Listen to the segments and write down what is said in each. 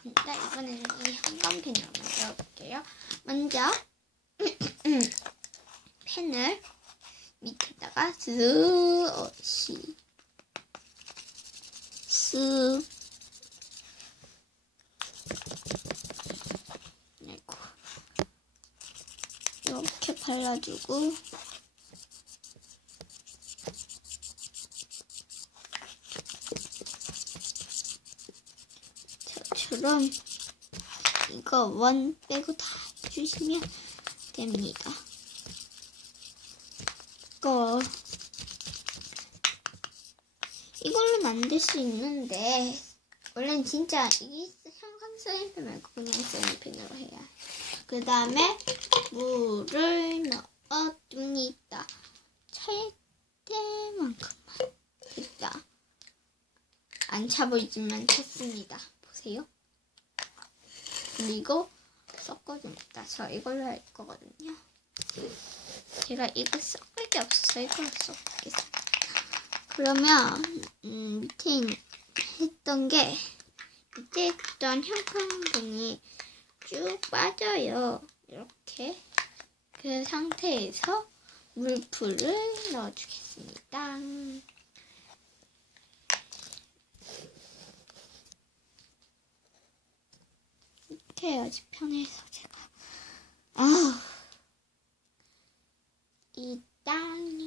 하겠습니다. 이번에는 이 형광펜으로 만들어 볼게요. 먼저 펜을 밑에다가 쓱쓱 아이고 이렇게 발라주고 저처럼 이거 원 빼고 다 해주시면 됩니다. 이거 이걸로 만들 수 있는데 원래는 진짜 이게 형광 사인펜 말고 그냥 사인펜으로 해야 해요. 그 다음에 물을 넣어줍니다. 찰 때만큼만 됐다. 안 차 보이지만 찼습니다. 보세요. 그리고 섞어줍니다. 저 이걸로 할 거거든요. 제가 이거 섞을 게 없어서 이걸로 섞겠습니다. 그러면 음, 밑에 있- 했던 게 밑에 있던 형광등이 쭉 빠져요. 이렇게 그 상태에서 물풀을 넣어주겠습니다. 이렇게 해야지. 편해서 제가. 아일단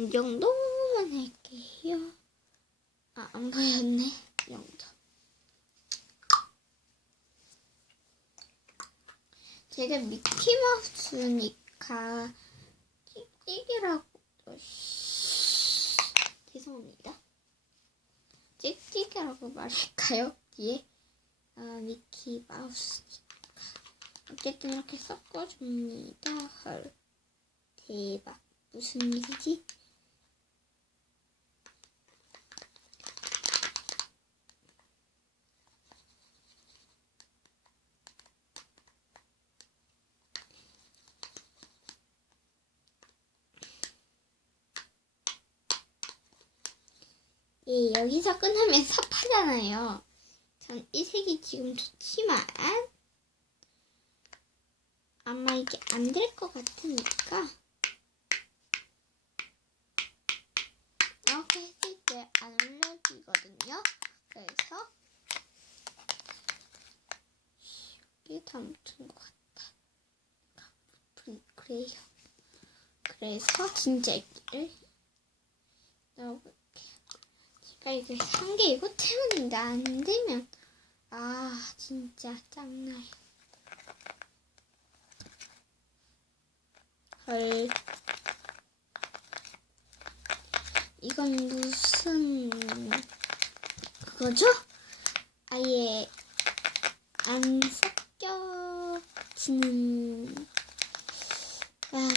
이 정도만 할게요. 아, 안. 이 정도. 제가 미키마우스니까 찍찍이라고 죄송합니다. 찍찍이라고 말할까요? 뒤에 아, 미키 마우스니까 어쨌든 이렇게 섞어줍니다. 헐 대박 무슨 일이지? 예, 여기서 끝나면 섭하잖아요. 전 이 색이 지금 좋지만 아마 이게 안 될 것 같으니까 이렇게 했을 때 안 올려지거든요. 그래서 이게 다 묻은 것. 그- 그래요. 그래서 진짜 액기를 넣어 볼게요. 제가 이거 산게 이거 때문인데 안 되면 아 진짜 짱나요. 헐. 이건 무슨 그거죠? 아예 안 섞여지는 아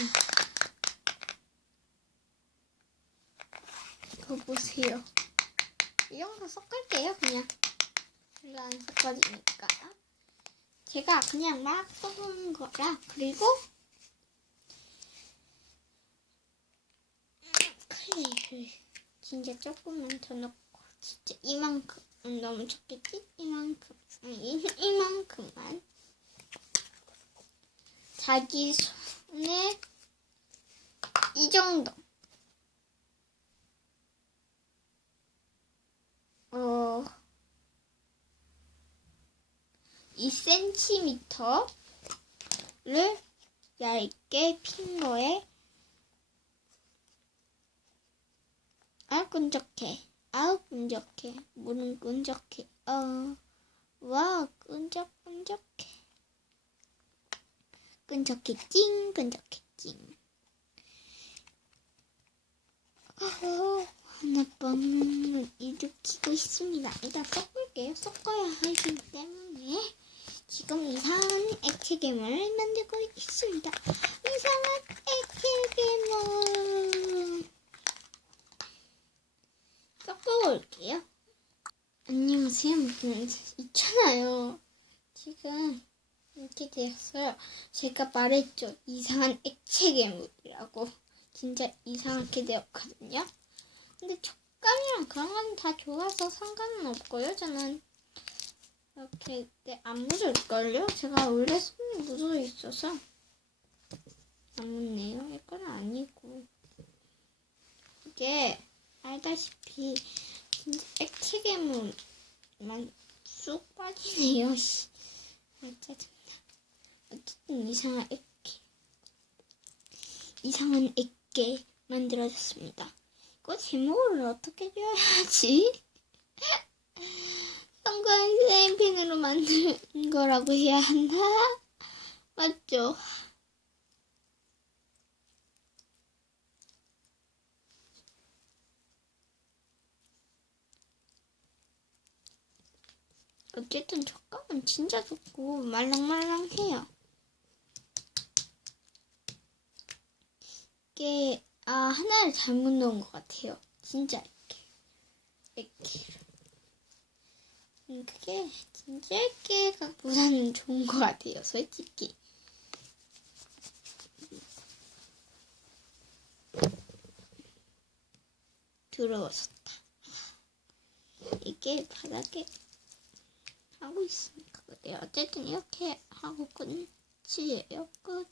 이거 보세요. 이 정도 섞을게요 그냥. 별로 안 섞어지니까 제가 그냥 막 섞은 거라 그리고 클레이를 진짜 조금만 더 넣고 진짜 이만큼 음, 너무 적겠지? 이만큼 이- 이만큼만. 자기 손에 이 정도 어. 2cm를 얇게 핀 거에 아 끈적해 아우 끈적해 물은 끈적해 어 와 끈적끈적해. 끈적해 찡 끈적해 찡. 아우 하나뻥을 일으키고 있습니다. 일단 섞을게요. 섞어야 하기 때문에 지금 이상한 액체괴물을 만들고 있습니다. 이상한 액체괴물 섞어 볼게요. 안녕하세요. 네, 있잖아요. 지금 이렇게 되었어요. 제가 말했죠. 이상한 액체괴물이라고. 진짜 이상하게 되었거든요. 근데 촉감이랑 그런 건 다 좋아서 상관은 없고요. 저는 이렇게 네, 안 묻을걸요? 제가 원래 손이 묻어 있어서 안 묻네요. 이건 아니고 이게 알다시피 진짜 액체 괴물만 쑥 빠지네요. 씨. 아, 짜증나. 어쨌든 이상한 액체 이상한 액체 만들어졌습니다. 이거 제목을 어떻게 지어야지? 성공 슬라임펜으로 만든 거라고 해야 하나? 맞죠? 어쨌든 촉감은 진짜 좋고 말랑말랑해요. 이게 아 하나를 잘못 넣은 것 같아요. 진짜 이렇게 이렇게 음, 그게 진짜 이렇게가 보다는 좋은 것 같아요. 솔직히. 더러워졌다. 이게 바닥에 하고 있으니까 그래요. 어쨌든 이렇게 하고 끝이에요. 끝.